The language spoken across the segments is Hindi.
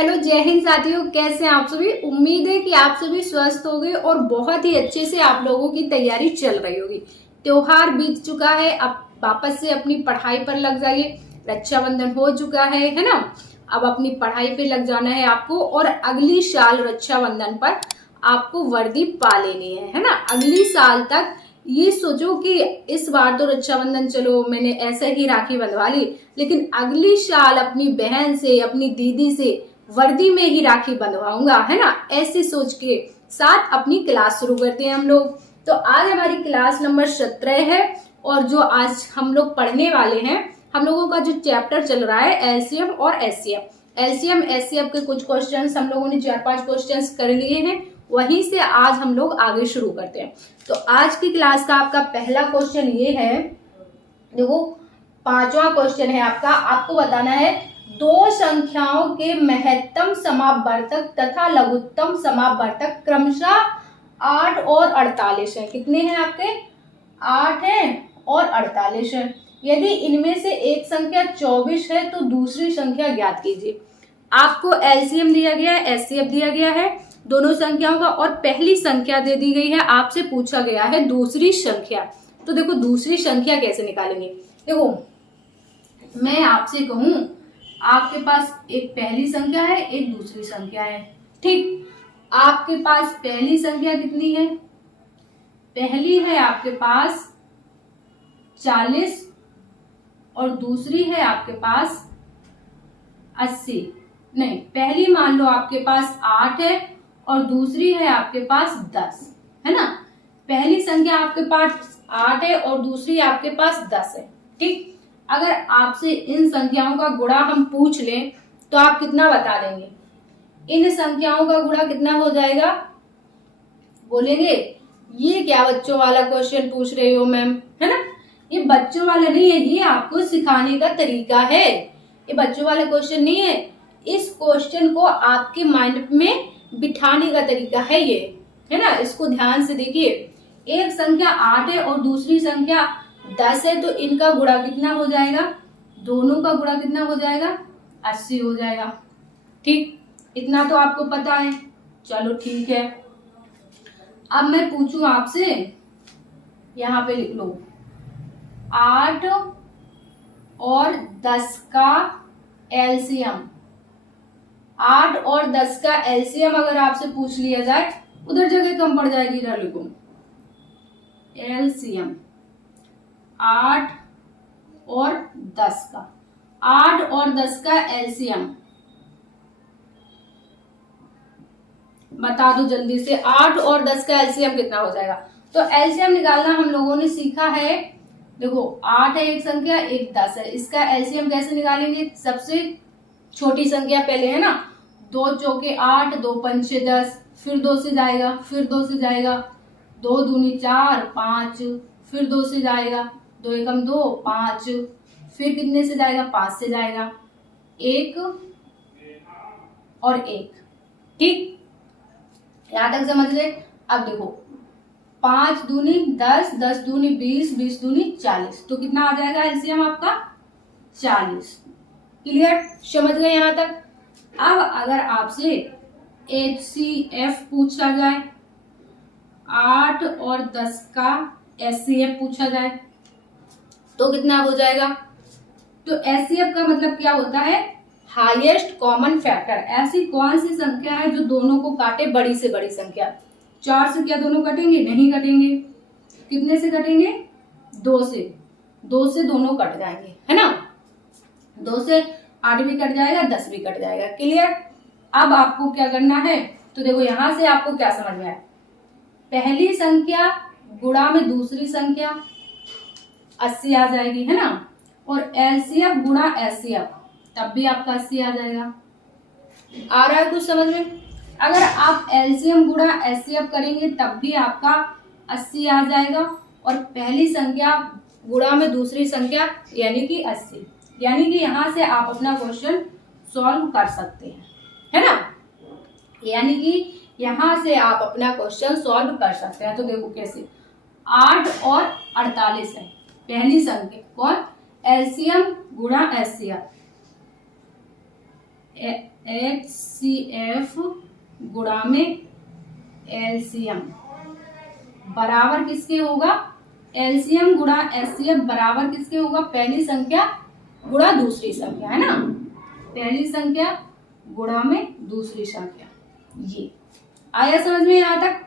हेलो, जय हिंद साथियों। कैसे हैं आप सभी। उम्मीद है कि आप सभी स्वस्थ होंगे और बहुत ही अच्छे से आप लोगों की तैयारी चल रही होगी। त्योहार बीत चुका है, अब वापस से अपनी पढ़ाई पर लग जाइए। रक्षाबंधन हो चुका है ना। अब अपनी पढ़ाई पे लग जाना है आपको और अगली साल रक्षाबंधन पर आपको वर्दी पा लेनी है ना। अगली साल तक ये सोचो कि इस बार तो रक्षाबंधन चलो मैंने ऐसे ही राखी बंधवा ली, लेकिन अगली साल अपनी बहन से, अपनी दीदी से वर्दी में ही राखी बंधवाऊंगा, है ना। ऐसी सोच के साथ अपनी क्लास शुरू करते हैं हम लोग। तो आज हमारी क्लास नंबर 17 है और जो आज हम लोग पढ़ने वाले हैं, हम लोगों का जो चैप्टर चल रहा है एलसीएम और एचसीएफ के कुछ क्वेश्चंस हम लोगों ने 4-5 क्वेश्चंस कर लिए हैं, वहीं से आज हम लोग आगे शुरू करते हैं। तो आज की क्लास का आपका पहला क्वेश्चन ये है, देखो 5वां क्वेश्चन है आपका। आपको बताना है दो संख्याओं के महत्तम समापवर्तक तथा लघुत्तम समापवर्तक क्रमशः 8 और 48 है। कितने हैं आपके? 8 हैं और 48 है। यदि इनमें से एक संख्या 24 है तो दूसरी संख्या ज्ञात कीजिए। आपको एलसीएम दिया गया है, एचसीएफ दिया गया है दोनों संख्याओं का, और पहली संख्या दे दी गई है, आपसे पूछा गया है दूसरी संख्या। तो देखो दूसरी संख्या कैसे निकालेंगे। देखो मैं आपसे कहूं, आपके पास एक पहली संख्या है, एक दूसरी संख्या है, ठीक। आपके पास पहली संख्या कितनी है? पहली है आपके पास 40 और दूसरी है आपके पास 80। नहीं, पहली मान लो आपके पास 8 है और दूसरी है आपके पास 10, है ना। पहली संख्या आपके पास 8 है और दूसरी आपके पास 10 है, ठीक। अगर आपसे इन संख्याओं का गुणा हम पूछ लें तो आप कितना बता देंगे? इन संख्याओं का गुणा कितना हो जाएगा? बोलेंगे ये क्या बच्चों वाला क्वेश्चन पूछ रहे हो मैम, है ना। ये बच्चों वाला नहीं है, ये आपको सिखाने का तरीका है। ये बच्चों वाला क्वेश्चन नहीं है, इस क्वेश्चन को आपके माइंड में बिठाने का तरीका है ये, है ना। इसको ध्यान से देखिए। एक संख्या 8 है और दूसरी संख्या 10 है, तो इनका गुणा कितना हो जाएगा? दोनों का गुणा कितना हो जाएगा? 80 हो जाएगा, ठीक। इतना तो आपको पता है, चलो ठीक है। अब मैं पूछूं आपसे, यहां पे लिख लो 8 और 10 का एलसीएम। 8 और 10 का एलसीएम अगर आपसे पूछ लिया जाए, उधर जगह कम पड़ जाएगी, इधर लिखो एलसीएम 8 और 10 का। 8 और 10 का एलसीएम बता दो जल्दी से। 8 और 10 का एलसीएम कितना हो जाएगा? तो एलसीएम निकालना हम लोगों ने सीखा है। देखो 8 है एक संख्या, एक 10 है, इसका एलसीएम कैसे निकालेंगे? सबसे छोटी संख्या पहले, है ना। 2 चौके 8, 2 पंचे 10, फिर 2 से जाएगा, फिर 2 से जाएगा, 2 दूनी 4, 5, फिर 2 से जाएगा, 2 एकम 2, 5, फिर कितने से जाएगा? 5 से जाएगा, 1 और 1, ठीक। यहां तक समझ गए। अब देखो 5 दूनी 10, 10 दूनी 20, 20 दूनी 40, तो कितना आ जाएगा एलसीएम आपका? 40। क्लियर? समझ गए यहां तक। अब अगर आपसे एचसीएफ पूछा जाए, 8 और 10 का एचसीएफ पूछा जाए, तो कितना हो जाएगा? तो एचसीएफ का मतलब क्या होता है? Highest common factor. ऐसी कौन सी संख्या है जो दोनों को काटे? बड़ी से बड़ी संख्या। 4 से क्या दोनों कटेंगे? नहीं कटेंगे। कितने से कटेंगे? 2 से। 2 से दोनों कट जाएंगे, है ना। 2 से 8 भी कट जाएगा, 10 भी कट जाएगा। क्लियर? अब आपको क्या करना है? तो देखो यहां से आपको क्या समझ में आया? पहली संख्या गुणा में दूसरी संख्या 80 आ जाएगी, है ना। और एलसीएफ गुणा एचसीएफ, तब भी आपका 80 आ जाएगा। आ रहा है कुछ समझ में? अगर आप एलसीएम गुणा एचसीएफ करेंगे तब भी आपका 80 आ जाएगा, और पहली संख्या गुणा में दूसरी संख्या यानी कि 80, यानी कि यहां से आप अपना क्वेश्चन सॉल्व कर सकते हैं, है ना। यानी कि यहां से आप अपना क्वेश्चन सॉल्व कर सकते हैं। तो देखो कैसे, 8 और 48 है पहली संख्या, कौन? एलसीएम गुणा एचसीएफ। HCF गुणा में LCM बराबर किसके होगा, LCM गुणा HCF बराबर किसके होगा, पहली संख्या गुणा दूसरी संख्या, है ना, पहली संख्या गुणा में दूसरी संख्या। ये आया समझ में यहाँ तक।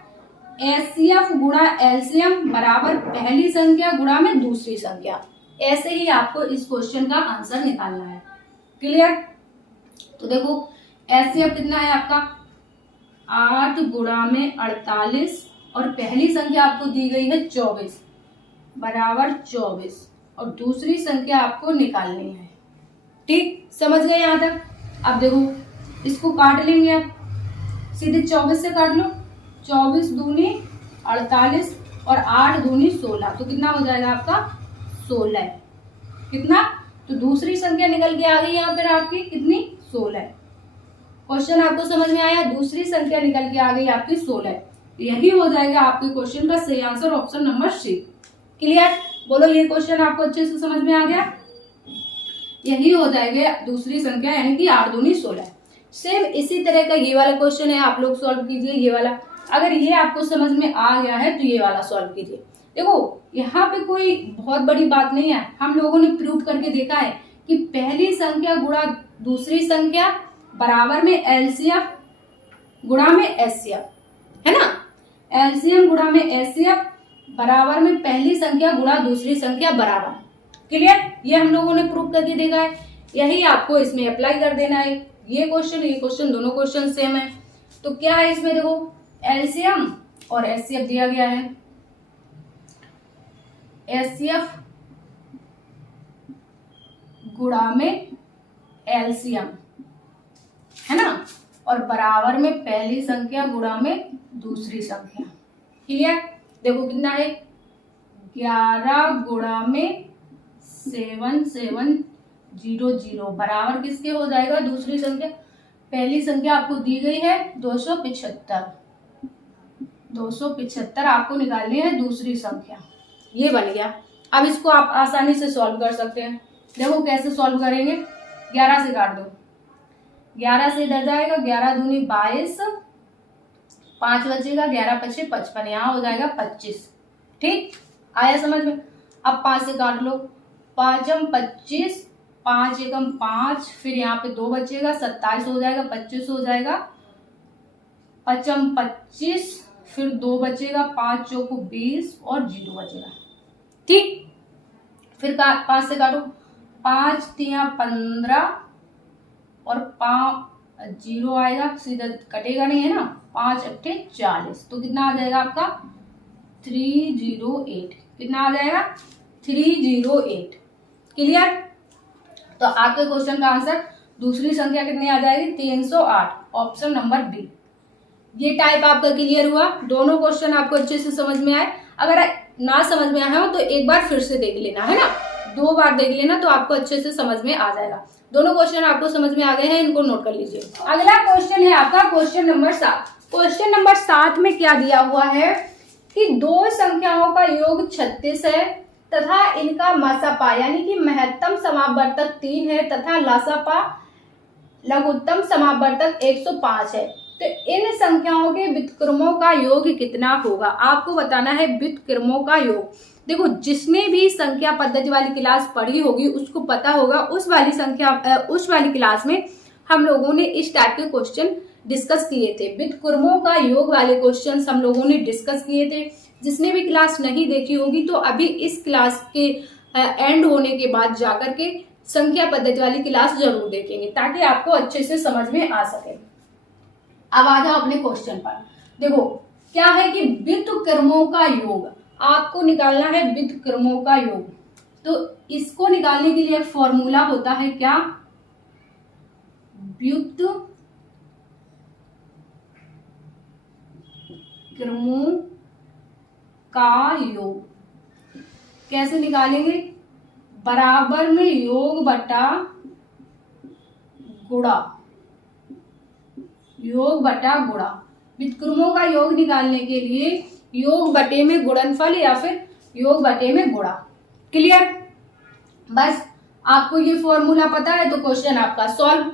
HCF गुणा LCM बराबर पहली संख्या गुणा में दूसरी संख्या। ऐसे ही आपको इस क्वेश्चन का आंसर निकालना है। क्लियर। तो देखो HCF कितना है आपका 8 गुणा में 48 और पहली संख्या आपको दी गई है 24 बराबर 24 और दूसरी संख्या आपको निकालनी है। ठीक, समझ गए यहाँ तक। अब देखो इसको काट लेंगे, आप सीधे 24 से काट लो, 24 दूनी 48 और 8 दूनी 16, तो कितना हो जाएगा आपका 16। कितना, तो दूसरी संख्या निकल के आ गई यहाँ पर आपकी कितनी 16। क्वेश्चन आपको समझ में आया, दूसरी संख्या निकल के आ गई आपकी 16। यही हो जाएगा आपके क्वेश्चन का सही answer, option number C. Clear. बोलो ये क्वेश्चन आपको अच्छे से समझ में आ गया। यही हो जाएगा दूसरी संख्या यानी कि 8 दूनी 16। सेम इसी तरह का ये वाला क्वेश्चन है, आप लोग सॉल्व कीजिए ये वाला। अगर ये आपको समझ में आ गया है तो ये वाला सॉल्व कीजिए। देखो यहाँ पे कोई बहुत बड़ी बात नहीं है, हम लोगों ने प्रूव करके देखा है कि पहली संख्या गुणा दूसरी संख्या बराबर में LCM गुणा में HCF, है ना, LCM गुणा में HCF बराबर में पहली संख्या गुणा दूसरी संख्या बराबर। क्लियर। ये हम लोगों ने प्रूव करके देखा है, यही आपको इसमें अप्लाई कर देना है। ये क्वेश्चन दोनों क्वेश्चन सेम है। तो क्या है इसमें, देखो LCM और HCF दिया गया है। HCF गुणा में LCM, है ना, और बराबर में पहली संख्या गुणा में दूसरी संख्या। क्लियर। देखो कितना है 11 गुणा में 7700 बराबर किसके हो जाएगा, दूसरी संख्या। पहली संख्या आपको दी गई है 275 आपको निकालनी है दूसरी संख्या। ये बन गया। अब इसको आप आसानी से सॉल्व कर सकते हैं। देखो कैसे सॉल्व करेंगे, 11 से काट दो, 11 से इधर जाएगा, 11 दूनी 22, 5 बचेगा, 11 पचे 55, यहाँ हो जाएगा 25। ठीक, आया समझ में। अब 5 से काट लो, 5 जम 25, 5 एकम 5, फिर यहाँ पे 2 बचेगा, 27 हो जाएगा, 25 हो जाएगा, 5 25, फिर 2 बचेगा, 5 चौको 20 और 0 बचेगा। ठीक, फिर 5 से काटो, 5 3 15 और 5 0 आएगा, सीधा कटेगा नहीं, है ना, 5 अट्ठे 40, तो कितना आ जाएगा आपका 308। कितना आ जाएगा 308। क्लियर। तो आपके क्वेश्चन का आंसर दूसरी संख्या कितनी आ जाएगी 308, ऑप्शन नंबर बी। ये टाइप आपका क्लियर हुआ। दोनों क्वेश्चन आपको अच्छे से समझ में आए। अगर ना समझ में आया हो तो एक बार फिर से देख लेना, है ना, 2 बार देख लेना तो आपको अच्छे से समझ में आ जाएगा। दोनों क्वेश्चन आपको समझ में आ गए हैं, इनको नोट कर लीजिए। अगला क्वेश्चन है आपका क्वेश्चन नंबर 7। क्वेश्चन नंबर 7 में क्या दिया हुआ है कि 2 संख्याओं का योग 36 है तथा इनका मसापा यानी कि महत्तम समापवर्तक 3 है तथा लसापा लघुत्तम समापवर्तक 105 है। तो इन संख्याओं के व्युत्क्रमों का योग कितना होगा, आपको बताना है व्युत्क्रमों का योग। देखो जिसने भी संख्या पद्धति वाली क्लास पढ़ी होगी उसको पता होगा, उस वाली क्लास में हम लोगों ने इस टाइप के क्वेश्चन डिस्कस किए थे। व्युत्क्रमों का योग वाले क्वेश्चन हम लोगों ने डिस्कस किए थे। जिसने भी क्लास नहीं देखी होगी तो अभी इस क्लास के एंड होने के बाद जाकर के संख्या पद्धति वाली क्लास जरूर देखेंगे ताकि आपको अच्छे से समझ में आ सके। अब आ जाओ अपने क्वेश्चन पर। देखो क्या है कि व्युत्क्रमों का योग आपको निकालना है, व्युत्क्रमों का योग। तो इसको निकालने के लिए एक फॉर्मूला होता है, क्या, व्युत्क्रमों का योग। कैसे निकालेंगे, बराबर में योग बटा गुणा, योग बटा गुणा। व्युत्क्रमों का योग निकालने के लिए योग बटे में गुणनफल या फिर योग बटे में गुणा। क्लियर। बस आपको ये फॉर्मूला पता है तो क्वेश्चन आपका सॉल्व।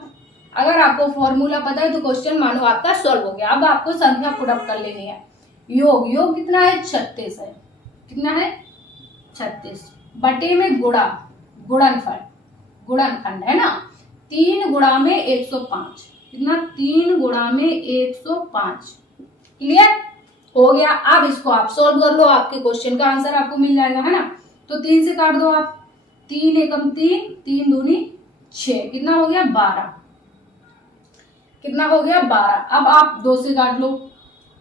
अगर आपको फॉर्मूला पता है तो क्वेश्चन मानो आपका सॉल्व हो गया। अब आपको संख्या पुट अप कर लेनी है। योग कितना है? 36 है। कितना है? 36 बटे में गुणनखंड है ना, 3 गुणा में 105। कितना? 3 गुणा में 105। क्लियर हो गया। अब इसको आप सॉल्व कर लो, आपके क्वेश्चन का आंसर आपको मिल जाएगा, है ना। तो 3 से काट दो आप, 3 एकम 3, 3 दूनी 6, कितना हो गया? 12। कितना हो गया? 12। अब आप 2 से काट लो,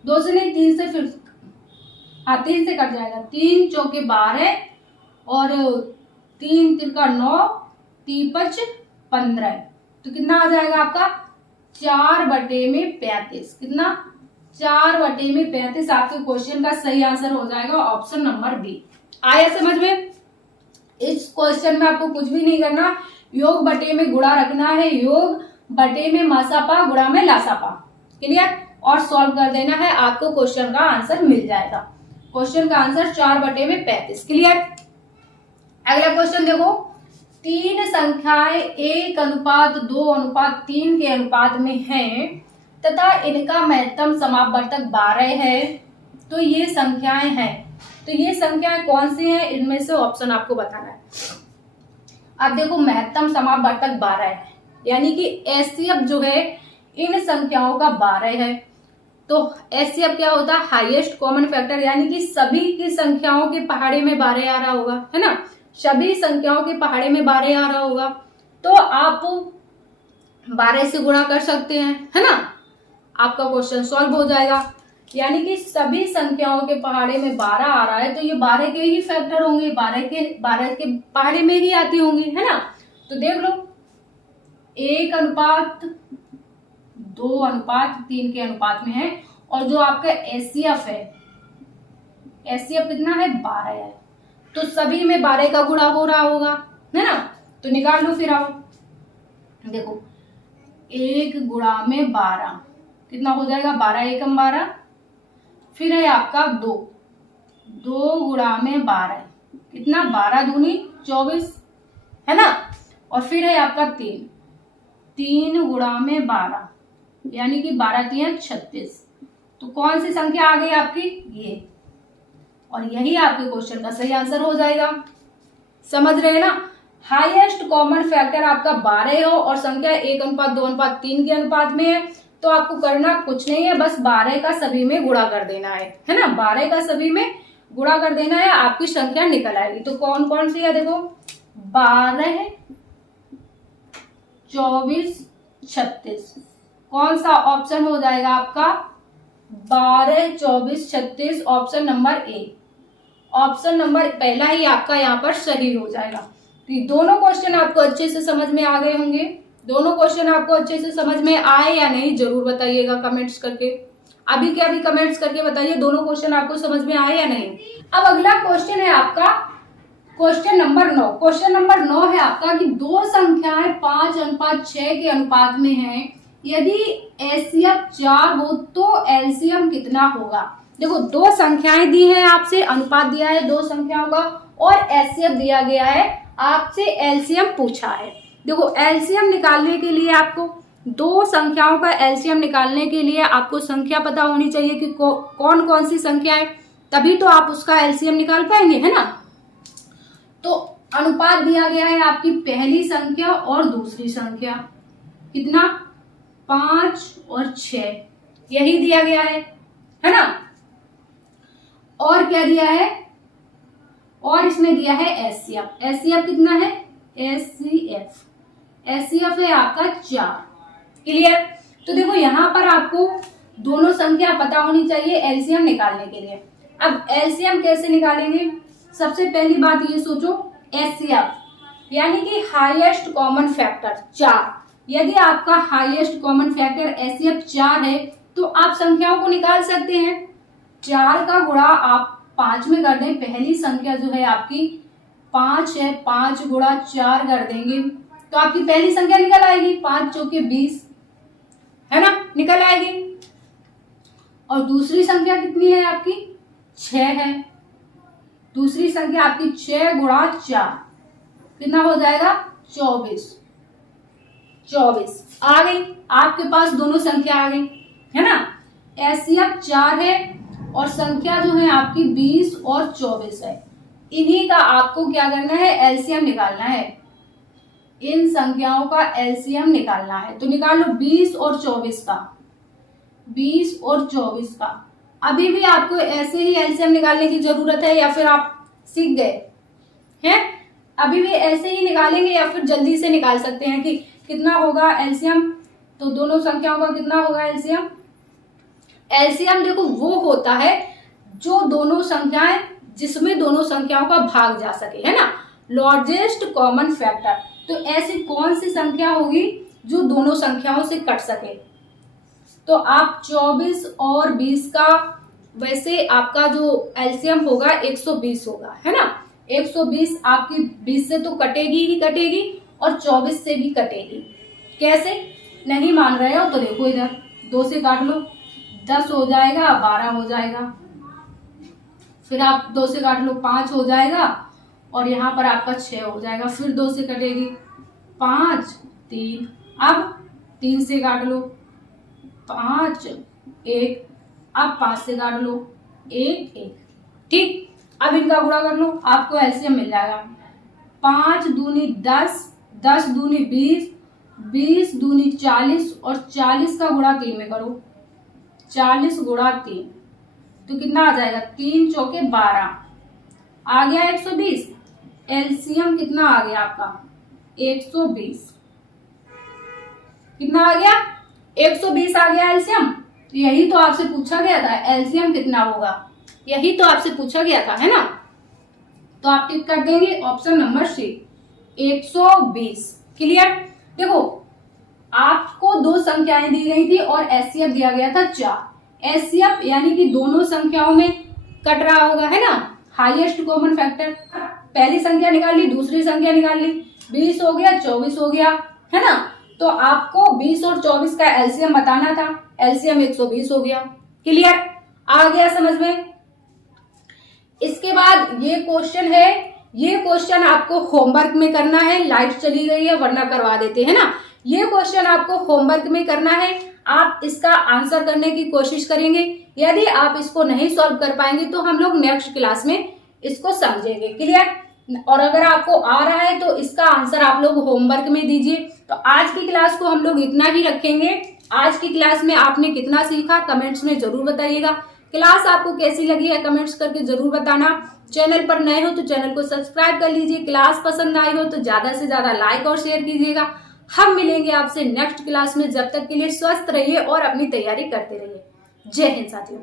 2 से नहीं 3 से, फिर 3 से कट जाएगा। 3 चौके 12 और 3 तिरका 9, 3 5 15। तो कितना आ जाएगा आपका? 4 बटे में 35। कितना? 4 बटे में 35 आपके क्वेश्चन का सही आंसर हो जाएगा, ऑप्शन नंबर बी। आया समझ में? इस क्वेश्चन में आपको कुछ भी नहीं करना, योग बटे में गुणा रखना है, योग बटे में मासापा गुणा में लासापा। क्लियर? और सॉल्व कर देना है, आपको क्वेश्चन का आंसर मिल जाएगा। क्वेश्चन का आंसर 4 बटे में 35। क्लियर? अगला क्वेश्चन देखो, 3 संख्याएं 1:2:3 के अनुपात में हैं तथा इनका महत्तम समापवर्तक 12 है, तो ये संख्याएं हैं। तो ये संख्याएं कौन सी हैं? इनमें से ऑप्शन आपको बताना है। अब देखो, महत्तम समापवर्तक 12 है, यानी कि एचसीएफ जो है इन संख्याओं का 12 है। तो एचसीएफ क्या होता है? हाईएस्ट कॉमन फैक्टर, यानी कि सभी की संख्याओं के पहाड़े में 12 आ रहा होगा, है ना। सभी संख्याओं के पहाड़े में 12 आ रहा होगा, तो आप 12 से गुणा कर सकते हैं, है ना। आपका क्वेश्चन सॉल्व हो जाएगा। यानी कि सभी संख्याओं के पहाड़े में 12 आ रहा है, तो ये 12 के ही फैक्टर होंगे, 12 के पहाड़े में ही आती होंगी, है ना। तो देख लो, 1:2:3 के अनुपात में है, और जो आपका एचसीएफ है, एचसीएफ कितना है? 12 है। तो सभी में 12 का गुणा हो रहा होगा, है ना। तो निकाल लो फिर आओ, देखो 1 गुणा में 12 कितना हो जाएगा? 12 एकम 12। फिर है आपका 2 गुणा में 12 कितना? 12 दूनी 24, है ना। और फिर है आपका 3 गुणा में 12, यानी कि 12 3 36। तो कौन सी संख्या आ गई आपकी? ये। और यही आपके क्वेश्चन का सही आंसर हो जाएगा। समझ रहे ना। हाईएस्ट कॉमन फैक्टर आपका 12 हो और संख्या 1:2:3 के अनुपात में है, तो आपको करना कुछ नहीं है, बस 12 का सभी में गुणा कर देना है ना। 12 का सभी में गुणा कर देना है, आपकी संख्या निकल आएगी। तो कौन कौन सी है? देखो 12 24 36। कौन सा ऑप्शन हो जाएगा आपका? 12 24 36, option number A. Option number पहला ही आपका यहाँ पर सही हो जाएगा। तो दोनों क्वेश्चन आपको अच्छे से समझ में आ गए होंगे। दोनों क्वेश्चन आपको अच्छे से समझ में आए या नहीं जरूर बताइएगा कमेंट्स करके। अभी के अभी कमेंट्स करके बताइए दोनों क्वेश्चन आपको समझ में आए या नहीं। अब अगला क्वेश्चन है आपका क्वेश्चन नंबर 9। क्वेश्चन नंबर 9 है आपका कि दो संख्याएं 5:6 के अनुपात में हैं, यदि एचसीएफ 4 हो तो एलसीएम कितना होगा। देखो, दो संख्याएं दी हैं आपसे, अनुपात दिया है दो संख्याओं का, और एचसीएफ दिया गया है, आपसे एलसीएम पूछा है। देखो, एलसीएम निकालने के लिए आपको दो संख्याओं का एलसीएम निकालने के लिए आपको संख्या पता होनी चाहिए कि कौन कौन सी संख्याएं, तभी तो आप उसका एलसीएम निकाल पाएंगे, है ना। तो अनुपात दिया गया है आपकी पहली संख्या और दूसरी संख्या, कितना? 5 और 6, यही दिया गया है ना। और क्या दिया है? और इसमें दिया है एचसीएफ। एचसीएफ कितना है? एचसीएफ है आपका 4। क्लियर। तो देखो, यहाँ पर आपको दोनों संख्या पता होनी चाहिए एलसीएम निकालने के लिए। अब एलसीएम कैसे निकालेंगे? सबसे पहली बात ये सोचो, एचसीएफ यानी कि हाईएस्ट कॉमन फैक्टर 4। यदि आपका हाईएस्ट कॉमन फैक्टर एचसीएफ 4 है तो आप संख्याओं को निकाल सकते हैं। 4 का गुणा आप 5 में कर दें, पहली संख्या जो है आपकी 5 है, 5 गुणा 4 कर देंगे तो आपकी पहली संख्या निकल आएगी, 5 चौके 20, है ना, निकल आएगी। और दूसरी संख्या कितनी है आपकी? 6 है। दूसरी संख्या आपकी 6 गुणा 4 कितना हो जाएगा? 24। 24 आ गई आपके पास, दोनों संख्या आ गई है ना। एचसीएफ 4 है और संख्या जो है आपकी 20 और 24 है। इन्हीं का आपको क्या करना है, एलसीएम निकालना है। इन संख्याओं का एलसीएम निकालना है, तो निकाल लो 20 और 24 का, 20 और 24 का। अभी भी आपको ऐसे ही एलसीएम निकालने की जरूरत है या फिर आप सीख गए हैं? अभी भी ऐसे ही निकालेंगे या फिर जल्दी से निकाल सकते हैं कि कितना होगा एलसीएम? तो दोनों संख्याओं का कितना होगा एलसीएम? एलसीएम देखो वो होता है जो दोनों संख्याएं, जिसमें दोनों संख्याओं का भाग जा सके, है ना, लार्जेस्ट कॉमन फैक्टर। तो ऐसी कौन सी संख्या होगी जो दोनों संख्याओं से कट सके? तो आप 24 और 20 का, वैसे आपका जो एलसीएम होगा 120 होगा, है ना। 120 आपकी 20 से तो कटेगी ही कटेगी और 24 से भी कटेगी। कैसे? नहीं मान रहे हो तो देखो इधर 2 से काट लो, 10 हो जाएगा, 12 हो जाएगा, फिर आप 2 से काट लो 5 हो जाएगा और यहाँ पर आपका 6 हो जाएगा, फिर 2 से कटेगी 5, 3, अब 3 से काट लो 5, 1, अब 5 से काट लो 1, 1। ठीक, अब इनका गुणा कर लो, आपको एलसीएम मिल जाएगा। 5 दूनी 10, 10 दूनी 20, 20 दूनी 40 और 40 का गुणा 3 में करो, 40 गुणा 3 तो कितना आ जाएगा, 3 चौके 12 आ गया 120। एलसीएम कितना आ गया आपका 120, कितना आ गया 120 आ गया एलसीएम। यही तो आपसे पूछा गया था, एलसीएम कितना होगा, यही तो आपसे पूछा गया था, है ना। तो आप टिक कर देंगे ऑप्शन नंबर सी 120। क्लियर? देखो आपको 2 संख्याएं दी गई थी और एचसीएफ दिया गया था 4। एचसीएफ यानी कि दोनों संख्याओं में कट रहा होगा, है ना, हाईएस्ट कॉमन फैक्टर। पहली संख्या निकाल ली, दूसरी संख्या निकाल ली, 20 हो गया, 24 हो गया, है ना। तो आपको 20 और 24 का एलसीएम बताना था, एलसीएम 120 हो गया। क्लियर? आ गया समझ में? इसके बाद ये क्वेश्चन है, ये क्वेश्चन आपको होमवर्क में करना है। लाइट चली गई है वरना करवा देते हैं ना। ये क्वेश्चन आपको होमवर्क में करना है, आप इसका आंसर करने की कोशिश करेंगे। यदि आप इसको नहीं सॉल्व कर पाएंगे तो हम लोग नेक्स्ट क्लास में इसको समझेंगे। क्लियर? और अगर आपको आ रहा है तो इसका आंसर आप लोग होमवर्क में दीजिए। तो आज की क्लास को हम लोग इतना ही रखेंगे। आज की क्लास में आपने कितना सीखा कमेंट्स में जरूर बताइएगा। क्लास आपको कैसी लगी है कमेंट्स करके जरूर बताना। चैनल पर नए हो तो चैनल को सब्सक्राइब कर लीजिए। क्लास पसंद आई हो तो ज्यादा से ज्यादा लाइक और शेयर कीजिएगा। हम मिलेंगे आपसे नेक्स्ट क्लास में। जब तक के लिए स्वस्थ रहिए और अपनी तैयारी करते रहिए। जय हिंद साथियों।